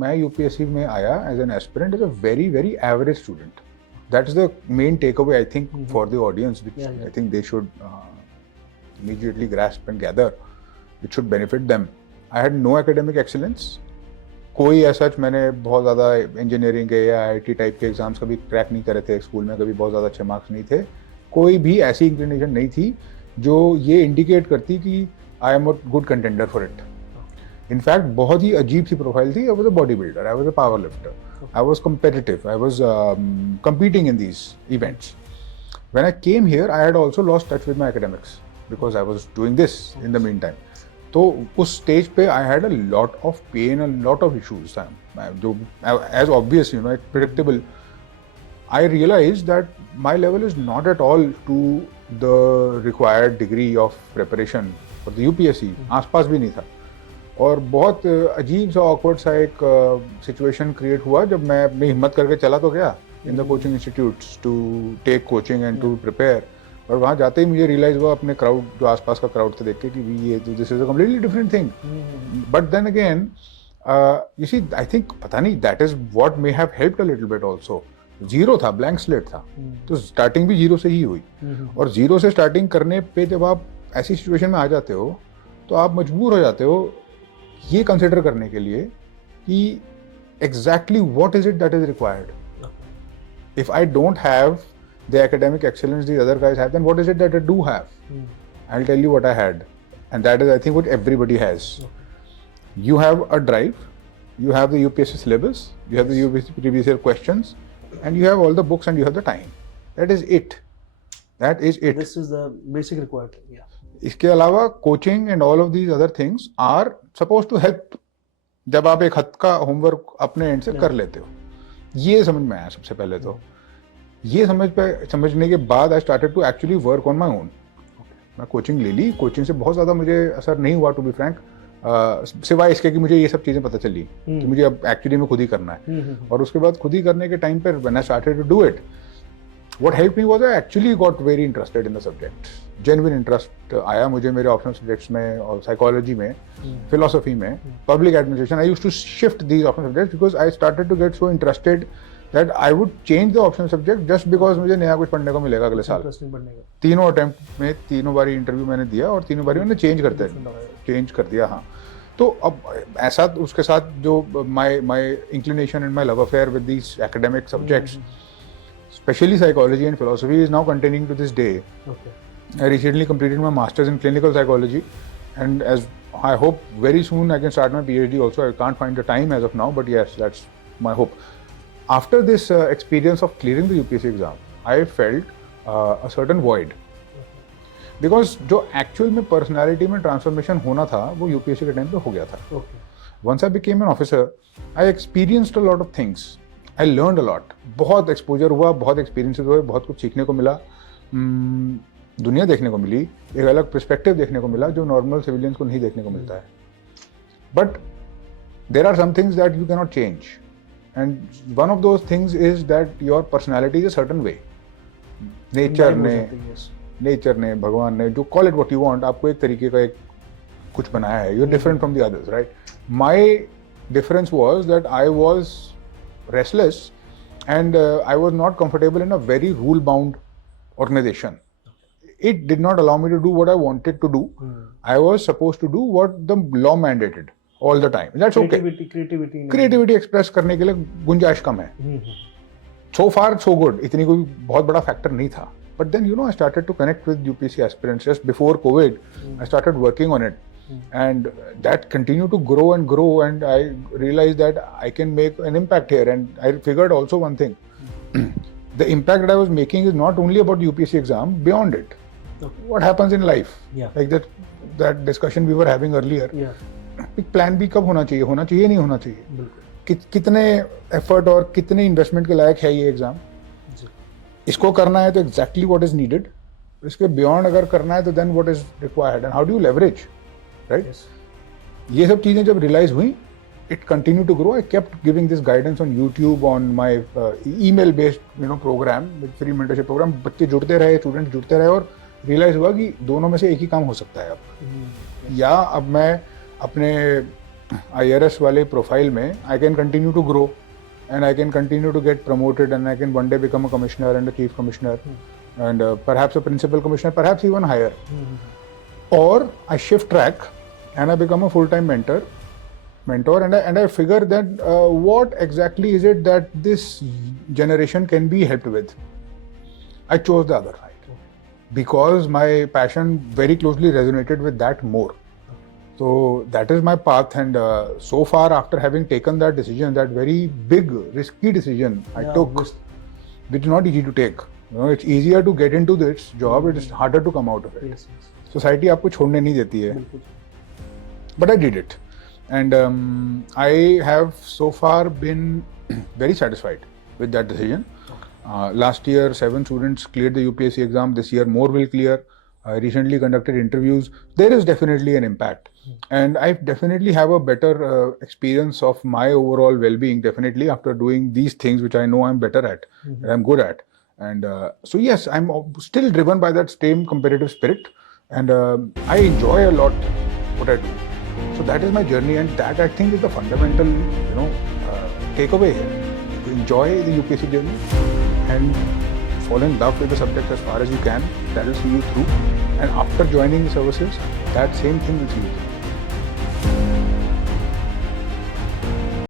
मैं यूपीएससी में आया as an aspirant as a very very average student. That is the main takeaway, I think, for the audience, which I think they should immediately grasp and gather, which should benefit them. I had no academic excellence. कोई ऐसा मैंने बहुत ज़्यादा engineering के या IT type के exams कभी crack नहीं करे थे स्कूल में, कभी बहुत ज़्यादा अच्छे मार्क्स नहीं थे. कोई भी ऐसी इंक्लिनेशन नहीं थी जो ये इंडिकेट करती कि I am a good contender for it. In fact बहुत ही अजीब सी प्रोफाइल थी. I was a body builder, I was a power lifter, I was competitive, I was competing in these events. When I came here, I had also lost touch with my academics because I was doing this in the meantime. So उस stage पे I had a lot of pain, a lot of issues. As obvious, you know, predictable. I realized that my level is not at all to the required degree of preparation for the UPSC. आसपास भी नहीं था. और बहुत अजीब सा awkward सा एक सिचुएशन क्रिएट हुआ जब मैं अपनी हिम्मत करके चला तो गया in the coaching institutes to take coaching and to prepare. और वहाँ जाते ही मुझे रियलाइज हुआ अपने क्राउड जो आसपास का क्राउड थे देख के कि ये this is a completely different thing. But then again you see I think पता नहीं that is what may have helped a little bit also. Zero था, ब्लैंक स्लेट था, तो स्टार्टिंग भी जीरो से ही हुई. और जीरो से स्टार्टिंग करने पे जब आप ऐसी सिचुएशन में आ जाते हो तो आप मजबूर हो जाते हो ये कंसिडर करने के लिए कि exactly what is it that is required. If I don't have the academic excellence the other guys have, then what is it that I do have. I will tell you what I had, and that is I think what everybody has. You have a drive, you have the UPSC syllabus, you have the UPSC previous year questions, and you have all the books and you have the time. That is it. That is it. This is the basic required thing. Yeah. इसके अलावा coaching and all of these other things are suppose to help जब आप एक हद का homework अपने and से कर लेते हो. ये समझ में आया सबसे पहले. तो ये समझने के बाद I started to actually work on my own. मैं कोचिंग ले ली. कोचिंग से बहुत ज़्यादा मुझे असर नहीं हुआ टू बी फ्रैंक, सिवाय इसके कि मुझे ये सब चीज़ें पता चली कि मुझे अब एक्चुअली में खुद ही करना है. और उसके बाद खुद ही करने के टाइम पर when I started to do it, what helped me was I actually got very interested in the subject. Genuine interest आया मुझे मेरे optional subjects में और psychology में, philosophy में, public administration. I used to shift these optional subjects because I started to get so interested that I would change the optional subject just because मुझे नया कुछ पढ़ने को मिलेगा अगले साल. तीनों अटेम्प्ट में तीनों बारी इंटरव्यू मैंने दिया और तीनों बारी मैंने चेंज कर दिया. हाँ, तो अब ऐसा उसके साथ जो my inclination and my love affair with these academic subjects, especially psychology and philosophy, is now continuing to this day. Okay. I recently completed my master's in clinical psychology, and as I hope very soon I can start my PhD also. I can't find the time as of now, but yes, that's my hope. After this experience of clearing the UPSC exam, I felt a certain void. Because जो actual में personality में transformation होना था, वो UPSC के time पे हो गया था. Okay. Once I became an officer, I experienced a lot of things. I learned a lot. बहुत एक्सपोजर हुआ, बहुत एक्सपीरियंसेस हुए, बहुत कुछ सीखने को मिला, दुनिया देखने को मिली, एक अलग पर्सपेक्टिव देखने को मिला जो नॉर्मल सिविलियंस को नहीं देखने को मिलता है. But there are some things that you can not change, and one of those things is that your personality is a certain way. Nature ने भगवान ने जो call it what you want, आपको एक तरीके का एक कुछ बनाया है. You are different from the others, right? My difference was that I was restless and I was not comfortable in a very rule bound organization. It did not allow me to do what I wanted to do. I was supposed to do what the law mandated all the time. That's okay. Creativity express करने के लिए गुंजाइश कम है. So far so good. इतनी कोई बहुत बड़ा factor नहीं था. But then I started to connect with UPSC aspirants just before COVID. I started working on it. And that continued to grow, and I realized that I can make an impact here. And I figured also one thing, the impact that I was making is not only about the UPSC exam, beyond it. Okay. What happens in life? Yeah. Like that discussion we were having earlier. Yeah. Plan B कब होना चाहिए, नहीं होना चाहिए, कितने effort और कितने investment के लायक है ये एग्जाम. इसको करना है तो exactly what is needed. इसके beyond अगर करना है तो then what is required and how do you leverage? Right? Yes. ये सब चीज़ें जब रियलाइज हुई, it continued to grow. I kept giving this guidance on YouTube, on my email based program, free mentorship program. बच्चे जुड़ते रहे, students जुड़ते रहे, और रियलाइज हुआ कि दोनों में से एक ही काम हो सकता है अब. या अब मैं अपने IRS वाले profile में I can continue to grow and I can continue to get promoted and I can one day become a commissioner and a chief commissioner and perhaps a principal commissioner, perhaps even higher. Or I shift track and I become a full-time mentor and I figure that what exactly is it that this generation can be helped with. I chose the other side because my passion very closely resonated with that more. So that is my path, and so far after having taken that decision, that very big risky decision I took, which is not easy to take. You know, it's easier to get into this job, it is harder to come out of it. Yes, yes. Society आपको छोड़ने नहीं देती है. But I did it, and I have so far been very satisfied with that decision. Last year 7 students cleared the UPSC exam. This year more will clear. I recently conducted interviews. There is definitely an impact, and I definitely have a better experience of my overall well-being, definitely after doing these things which I know I'm better at, and I'm good at. And so yes, I'm still driven by that same competitive spirit, and I enjoy a lot what I do. So that is my journey, and that I think is the fundamental, takeaway here. To enjoy the UPSC journey and fall in love with the subject as far as you can. That will see you through. And after joining the services, that same thing will see you through.